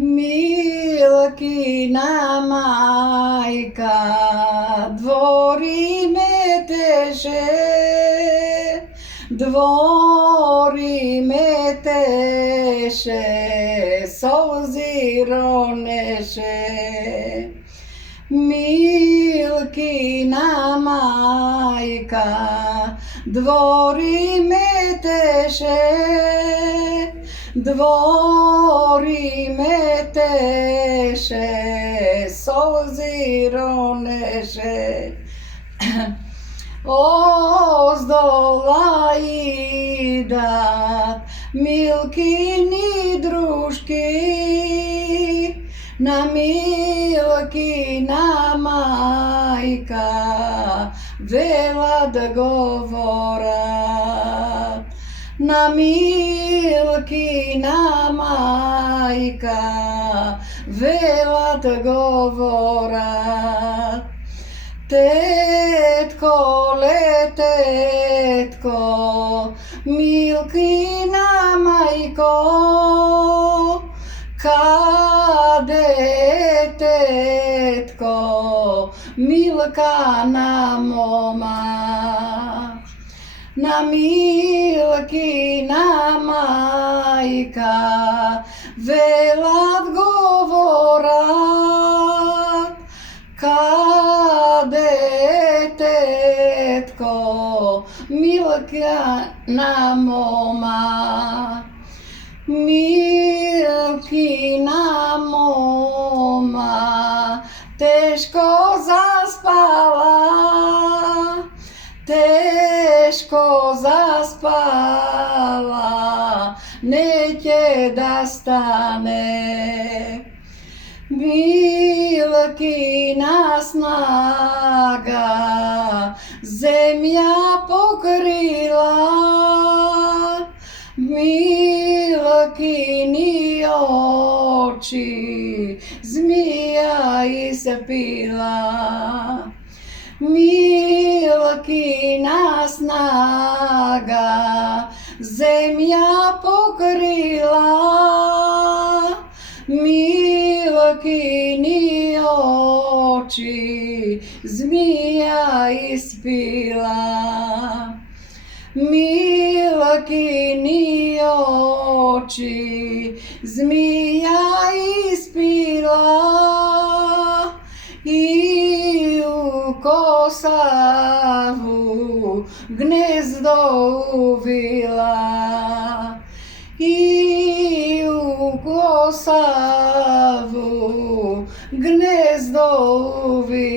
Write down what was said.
Милкина мајка двори метеше, двори метеше, солзи ронеше. Милкина мајка двори метеше, двори метеше, солзи ронеше. Оздола идат Милкини дружки, на Милкина мајка велат говорат. На Милкина мајка велат говорат. Тетко ле тетко, Милкина мајко, каде е тетко, Милкана мома? На Милкина мајка велат говорат. Каде е тетко, Милкана мома? Милкина мома тешко заспала, тешко заспала, не ќе да стане. Милкина снага земја покрила, Милкини очи змија испила. Милкина снага земја покрила, Милкини очи змија испила. Милкини очи змија испила, и у косаву гнездо увила, и у косаву гнездо увила.